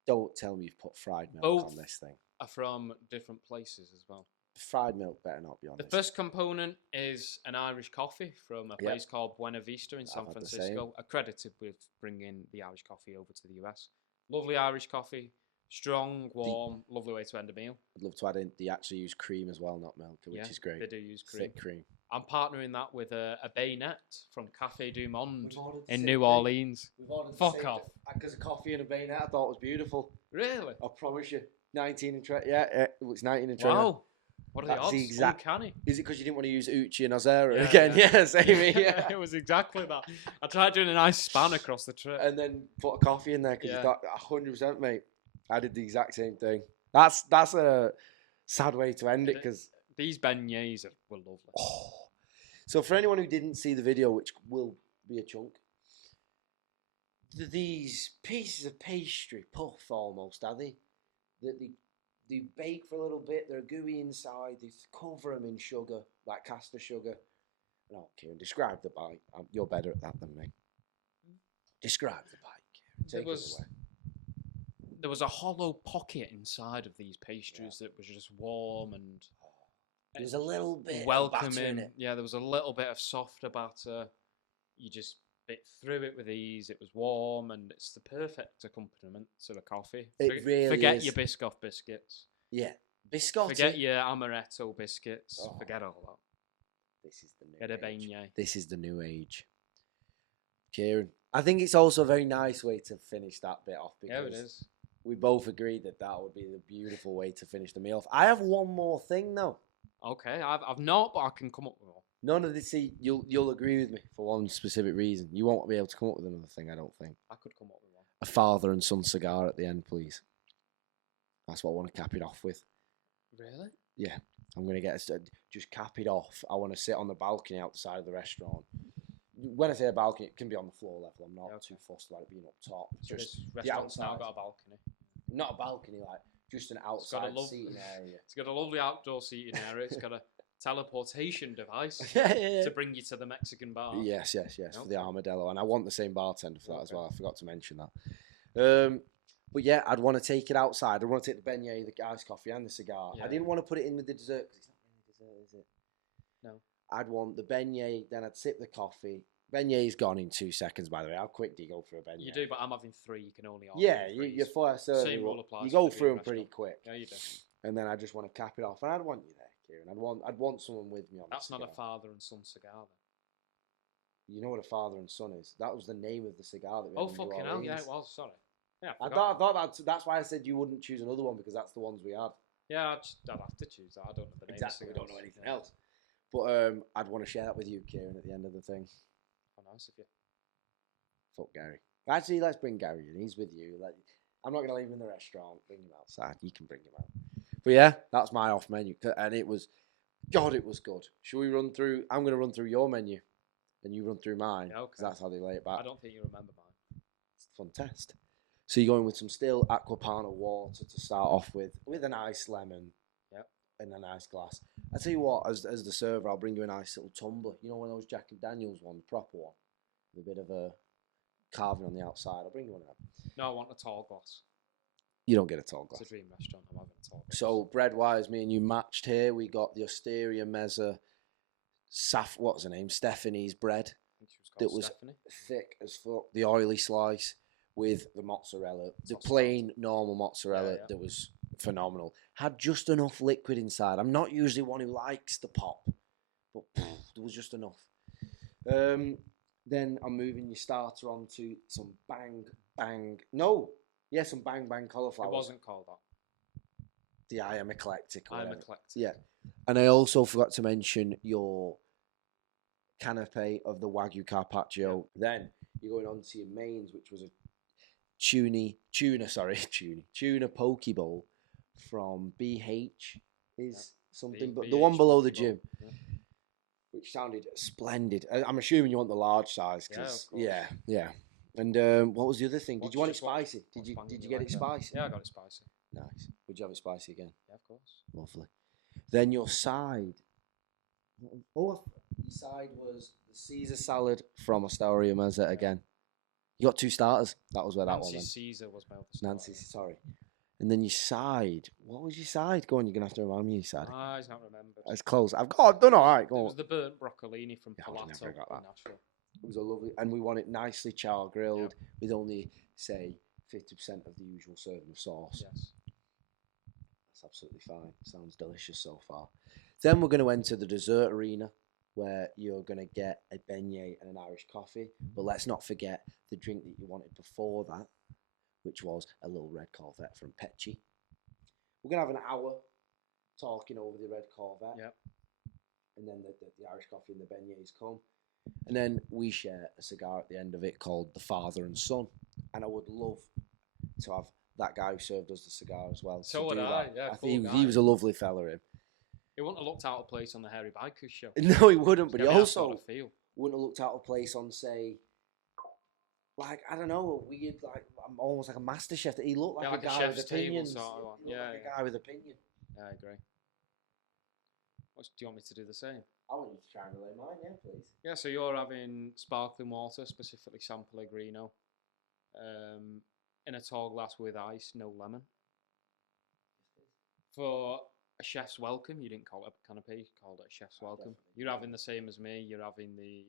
Don't tell me you've put fried milk Both. on this thing. Are from different places as well. The fried milk better not be on The this. first component is an Irish coffee from a Yep. place called Buena Vista in San had the Francisco. Accredited with bringing the Irish coffee over to the US. Lovely Irish coffee, strong, warm, lovely way to end a meal. I'd love to add in. They actually use cream as well, not milk, which Yeah, is great. They do use cream. Thick cream. I'm partnering that with a bayonet from Café du Monde in New Orleans. Fuck off. Because of coffee and a bayonet, I thought was beautiful. Really? I promise you. 19 and 20. Yeah, it's 19 and 20. Wow. What are the That's odds? the exact- Uncanny. Is it because you didn't want to use Uchi and Ozera Yeah, again? yeah. Yeah, same here. It was exactly that. I tried doing a nice span across the trip. And then put a coffee in there because Yeah. you thought 100%, mate. I did the exact same thing. That's a sad way to end it because. These beignets were lovely. Oh. So for anyone who didn't see the video, which will be a chunk, these pieces of pastry, puff almost, are they? They bake for a little bit. They're gooey inside. They cover them in sugar, like caster sugar. No, Kieran, describe the bite. You're better at that than me. Describe the bite, Kieran. Take it away. There was a hollow pocket inside of these pastries that was just warm and There's a little bit of batter in welcoming. it. Yeah, there was a little bit of softer batter. You just bit through it with ease. It was warm and it's the perfect accompaniment to the coffee. It really Forget is. your Biscoff biscuits. Yeah, biscotti. Forget your amaretto biscuits. Oh. Forget all that. This is the new Get a age. beignet. This is the new age. Kieran, I think it's also a very nice way to finish that bit off Yeah, because it is. we both agreed that that would be the beautiful way to finish the meal off. I have one more thing though. Okay, I've not, but I can come up with one. None of this. See, you'll agree with me for one specific reason. You won't be able to come up with another thing. I don't think. I could come up with one. A father and son cigar at the end, please. That's what I want to cap it off with. Really? Yeah, I'm gonna get just cap it off. I want to sit on the balcony outside of the restaurant. When I say a balcony, it can be on the floor level. I'm not Yeah, too fussed about it being up top. So Just this the restaurant's now outside. got a balcony. Not a balcony, like just an got a outside lov- seating area. It's got a lovely outdoor seating area. It's got a teleportation device yeah. to bring you to the Mexican bar. Yes, for the Okay. armadillo, and I want the same bartender for that as Okay. well. I forgot to mention that. But yeah, I'd want to take it outside. I'd want to take the beignet, the iced coffee, and the cigar. I Yeah. didn't want to put it in with the dessert because it's not really dessert, is it? No. I'd want the beignet, then I'd sip the coffee. Beignet's gone in 2 seconds, by the way. How quick do you go through a beignet? You do, but I'm having three. You can only order Yeah, three. you're first serving. Same rule applies You for go the through Green them pretty restaurant. quick, Yeah, you do. and then I just want to cap it off. And I'd want you there, Kieran. I'd want someone with me on. That's the not a cigar. father and son cigar. Then. You know what a father and son is? That was the name of the cigar that we Oh had in New fucking hell! Yeah, Orleans. it was. Sorry. Yeah, I forgot. thought that's why I said you wouldn't choose another one because that's the ones we had. Yeah, I'd have to choose that. I don't know the name. Exactly, of we don't know cigars. anything Yeah. else. But I'd want to share that with you, Kieran, at the end of the thing. How nice of you. Fuck Gary. Actually, let's bring Gary in. He's with you. I'm not going to leave him in the restaurant. Bring him outside. You can bring him out. But yeah, that's my off menu. And it was, God, it was good. Shall we run through? I'm going to run through your menu and you run through mine. Yeah, okay. Because that's how they lay it back. I don't think you remember mine. It's a fun test. So you're going with some still Aquapana water to start off with a nice lemon. Yep. And a nice glass. I tell you what, as the server, I'll bring you a nice little tumbler. You know, one of those Jack and Daniels ones, proper one, with a bit of a carving on the outside. I'll bring you one of them. No, I want a tall glass. You don't get a tall glass. It's a dream restaurant. I'm having a tall glass. So bread wise, me and you matched here. We got the Osteria Mezza what's her name? Stephanie's bread. I think she was That called was Stephanie. thick as fuck. The oily slice with the mozzarella. The Sauce plain normal mozzarella Yeah. that was phenomenal. Had just enough liquid inside. I'm not usually one who likes the pop, but there was just enough. Then I'm moving your starter on to some bang bang. No, yeah, some bang bang cauliflower. It wasn't called that. I am eclectic. I'm whatever. eclectic. Yeah, and I also forgot to mention your canapé of the Wagyu Carpaccio. Then you're going on to your mains, which was a tuna poke bowl from BH is something, but the one BH below the Poke Bowl. gym, Yeah. which sounded splendid. I'm assuming you want the large size, Yeah, of cause course. yeah. And what was the other thing? Did you want it Just what- spicy? what Did bang you you get like it it? spicy? Yeah, I got it spicy. Nice. Would you have it spicy again? Yeah, of course. Lovely. Then your side. Your side was the Caesar salad from Osteria Mezza again. You got two starters. That was where that one Nancy went. Caesar was my other Nancy, starter. sorry. And then your side. What was your side? Go on, you're gonna have to remind me your side. He's not remembered. It's close. I've done all right. It Go was on. the burnt broccolini from Yeah, I would've Palato never got in that. Nashville. It was a lovely, and we want it nicely char grilled with only say 50% of the usual serving of sauce. Yes. That's absolutely fine. Sounds delicious so far. Then we're going to enter the dessert arena where you're going to get a beignet and an Irish coffee. But let's not forget the drink that you wanted before that, which was a little red Corvette from Pecci. We're going to have an hour talking over the red Corvette. Yep. And then the Irish coffee and the beignets come. And then we share a cigar at the end of it called the Father and Son. And I would love to have that guy who served us the cigar as well. So to would do I, that. yeah, I cool think guy. he was a lovely fella, him. It wouldn't have looked out of place on the Hairy Bikers show. No, he wouldn't, but he Get me that sort also of feel. wouldn't have looked out of place on, say, like, I don't know, a weird, like, almost like a master chef. He looked like, Yeah, like a a guy with chef's table opinions. sort of one. He looked Yeah, like a guy with opinion. Yeah, I agree. Do you want me to do the same? I want you to try and relay mine, yeah, please. Yeah, so you're having sparkling water, specifically San Pellegrino, in a tall glass with ice, no lemon. For a chef's welcome, you didn't call it a canapé, you called it a chef's welcome. Definitely. You're having the same as me, you're having the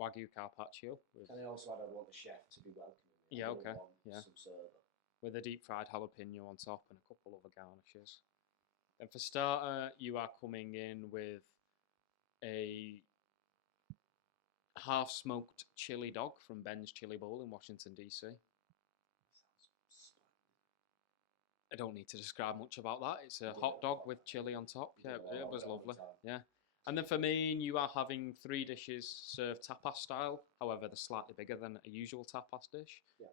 Wagyu Carpaccio with, And I also had, I want the chef to be welcoming me. Yeah, I don't okay, want yeah. some server. with a deep fried jalapeno on top and a couple other garnishes. And for starter, you are coming in with a half smoked chili dog from Ben's Chili Bowl in Washington, DC. I don't need to describe much about that. It's a hot dog with chili on top. Yeah, it was lovely. Yeah. And then for me, you are having 3 dishes served tapas style. However, they're slightly bigger than a usual tapas dish. Yeah.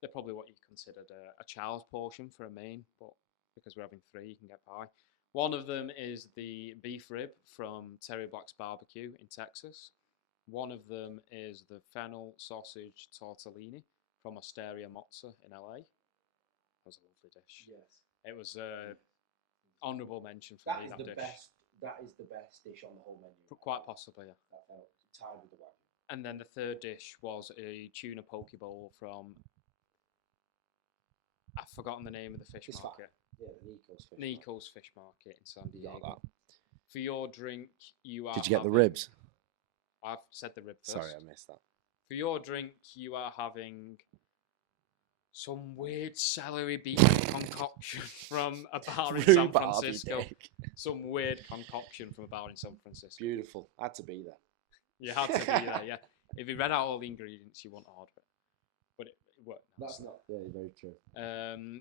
They're probably what you considered a child's portion for a main, but because we're having 3, you can get by. One of them is the beef rib from Terry Black's Barbecue in Texas. One of them is the fennel sausage tortellini from Osteria Mozza in LA. That was a lovely dish. Yes. It was honourable mention for me, that dish. That is the best dish on the whole menu. Quite possibly, yeah. That felt tied with the Wagyu. And then the third dish was a tuna poke bowl from... I've forgotten the name of the fish It's fine. market. Yeah, the Nico's fish. Nico's Fish Market in San You got Diego. that. For your drink, you are Did you get the having- ribs? I've said the rib first. Sorry, I missed that. For your drink, you are having some weird celery beef concoction from a bar in San Rhubarb, Francisco. dick. Some weird concoction from a bar in San Francisco. Beautiful. Had to be there. You had to be there, yeah. If you read out all the ingredients, you wouldn't order it. But it worked. That's not. Yeah, very true.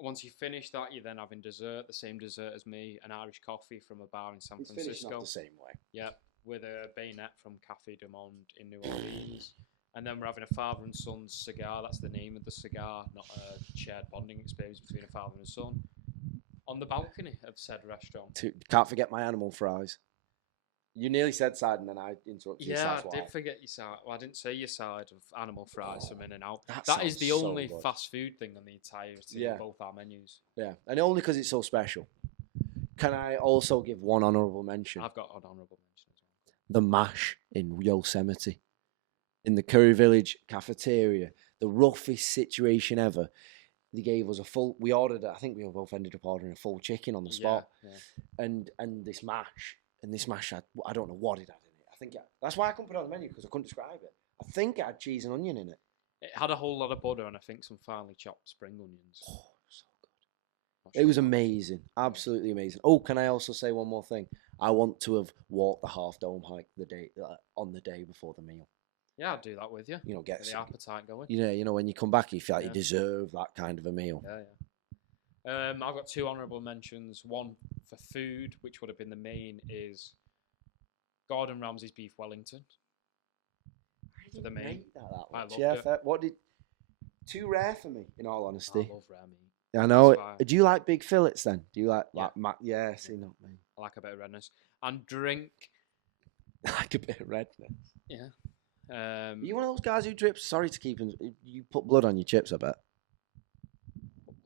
Once you finish that, you're then having dessert, the same dessert as me, an Irish coffee from a bar in San It's finishing Francisco. off the same way. Yeah, with a bayonet from Café du Monde in New Orleans. And then we're having a father and son cigar. That's the name of the cigar, not a shared bonding experience between a father and son. On the balcony of said restaurant. Can't forget my animal fries. You nearly said side, and then I interrupted you. So Yeah, that's I why. did forget your side. Well, I didn't say your side of animal fries from In-N-Out. That That is sounds the so only good. fast food thing on the entirety Yeah. of both our menus. Yeah, and only because it's so special. Can I also give one honourable mention? I've got an honourable mention as well. The mash in Yosemite, in the Curry Village cafeteria, the roughest situation ever. They gave us a full. We ordered. I think we both ended up ordering a full chicken on the spot, Yeah. and this mash. And this mash had. I don't know what it had in it. I think that's why I couldn't put it on the menu because I couldn't describe it. I think it had cheese and onion in it. It had a whole lot of butter and I think some finely chopped spring onions. Oh, so good. Not It sure was why. amazing, absolutely amazing. Oh, can I also say one more thing? I want to have walked the Half Dome hike on the day before the meal. Yeah, I'd do that with you. Get Get the some. appetite going. You know, when you come back, you feel like Yeah. you deserve that kind of a meal. Yeah. I've got two honourable mentions. One for food, which would have been the main, is Gordon Ramsay's beef Wellington. For the main. Rate that I much. loved Yeah, it. fair. What did? Too rare for me, in all I honesty. love rare meat. I know. That's why- Do you like big fillets then? Do you like Yeah. yeah, see, not me. I like a bit of redness. And drink. Like a bit of redness. Yeah. Are you one of those guys who drips? Sorry to keep. You put blood on your chips, I bet.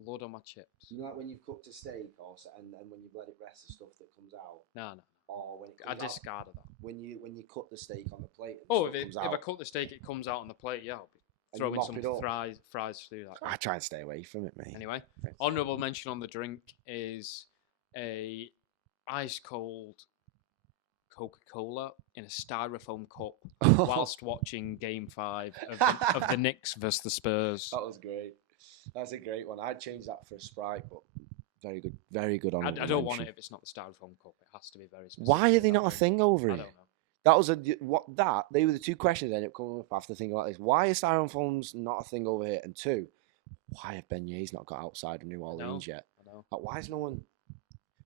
Blood on my chips. You know, like when you've cooked a steak, and when you've let it rest, the stuff that comes out, No. or when it I comes out, discarded that. when you cut the steak on the plate. And Oh, stuff if comes I out, cut the steak, it comes out on the plate. Yeah, I'll be and you throwing mop some it up. fries through that. I try and stay away from it, mate. Anyway, Thanks. honourable mention on the drink is a ice cold Coca-Cola in a styrofoam cup whilst watching Game 5 of the Knicks versus the Spurs. That was great. That's a great one. I'd change that for a Sprite, but very good on I it. don't want it if it's not the styrofoam cup. It has to be very specific. Why are they that not a drink. thing over I it? don't know. That was they were the two questions I ended up coming up after thinking about this. Why are styrofoams not a thing over here? And two, why have beignets not got outside of New Orleans yet? I know. Like, why is no one?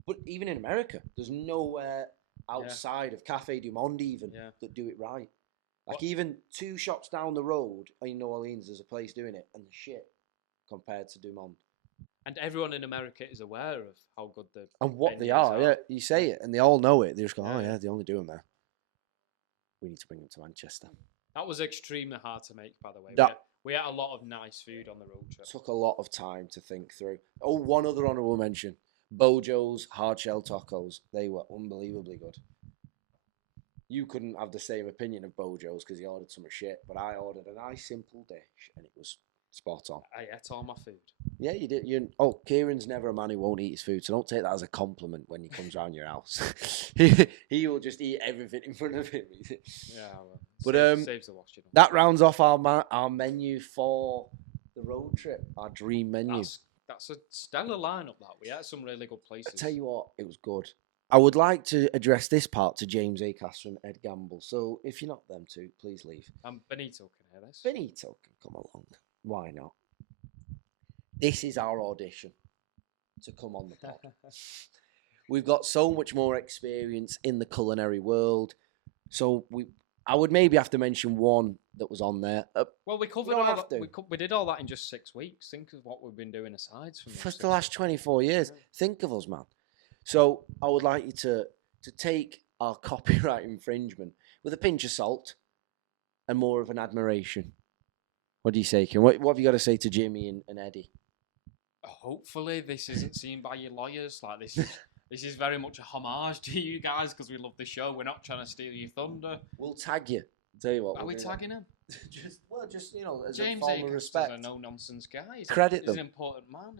But even in America, there's nowhere outside of Cafe Du Monde even that do it right. Like even 2 shops down the road in New Orleans, there's a place doing it, and the shit compared to Du Monde. And everyone in America is aware of how good the And what they beignets are, yeah. You say it, and they all know it. They just go, oh Yeah. yeah, they only do them there. We need to bring them to Manchester. That was extremely hard to make, by the way. That- We had a lot of nice food on the road trip. Took a lot of time to think through. Oh, one other honourable mention. Bojo's hard shell tacos. They were unbelievably good. You couldn't have the same opinion of Bojo's because he ordered some shit, but I ordered a nice simple dish and it was spot on. I ate all my food. Yeah, you did. Kieran's never a man who won't eat his food, so don't take that as a compliment when he comes round your house. he will just eat everything in front of him. Yeah, well, But saves the washing. that rounds off our menu for the road trip, our dream menu. That's a stellar lineup. That we had some really good places. I tell you what, it was good. I would like to address this part to James Acaster and Ed Gamble. So if you're not them two, please leave. Benito can hear this. Benito can come along. Why not? This is our audition to come on the pod. We've got so much more experience in the culinary world. So I would maybe have to mention one that was on there. Well, we covered don't all have that. to. We did all that in just 6 weeks. Think of what we've been doing aside from For those the last 24 years. Think of us, man. So I would like you to take our copyright infringement with a pinch of salt and more of an admiration. What do you say, Kim? What have you got to say to Jimmy and Eddie? Hopefully, this isn't seen by your lawyers. Like this is very much a homage to you guys because we love the show. We're not trying to steal your thunder. We'll tag you. Tell you what. Are we tagging him? just as James a form of Acaster's respect. a no-nonsense guy. Credit he's them. an important man.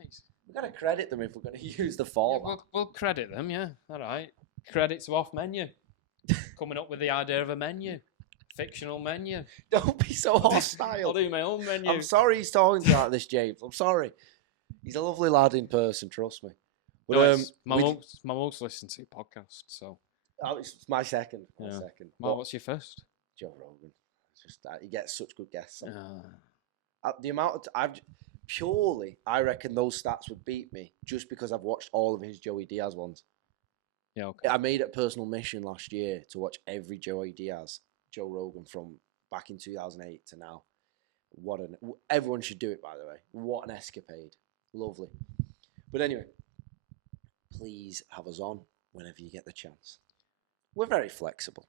We've got to credit them if we're going to use the Yeah, format. we'll credit them, yeah. All right. Credit to Off Menu. Coming up with the idea of a menu. Fictional menu. Don't be so I'll hostile. do my own menu. I'm sorry he's talking to you like this, James. I'm sorry. He's a lovely lad in person, trust me. No, But, it's my most listened to podcast, so. it's my second. Yeah. Second. Well, But what's your first? Joe Rogan. It's just that he gets such good guests. Uh, The amount of I reckon those stats would beat me just because I've watched all of his Joey Diaz ones. yeah, okay. I made it a personal mission last year to watch every Joey Diaz, Joe Rogan from back in 2008 to now. Everyone should do it, by the way. What an escapade. Lovely. But anyway, please have us on whenever you get the chance. We're very flexible.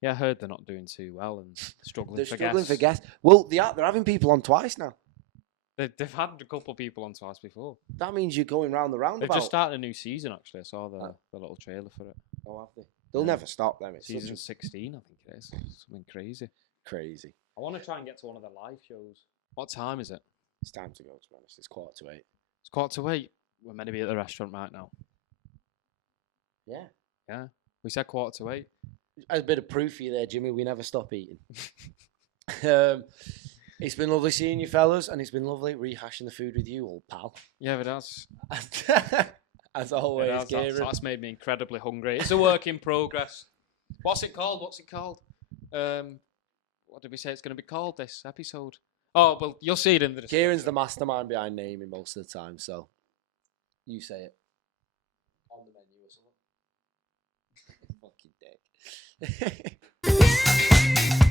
Yeah, I heard they're not doing too well and struggling They're for struggling guests. for guests. Well, they're having people on twice now. They've had a couple of people on twice before. That means you're going round the They've roundabout. just started a new season, actually. I saw the little trailer for it. Oh, have they? They'll Yeah. never stop them. It's Season such 16, I think it is. Something crazy. crazy. I want to try and get to one of the live shows. What time is it? It's time to go, to be honest. It's 7:45. It's 7:45. We're meant to be at the restaurant right now. Yeah. Yeah. We said 7:45. A bit of proof for you there, Jimmy. We never stop eating. It's been lovely seeing you fellas, and it's been lovely rehashing the food with you, old pal. Yeah, but that's As always, Kieran. that's made me incredibly hungry. It's a work in progress. What's it called? What did we say it's going to be called this episode? Oh, well, you'll see it in the description. Kieran's the mastermind behind naming most of the time, so you say it. On the menu or something. Fucking dick.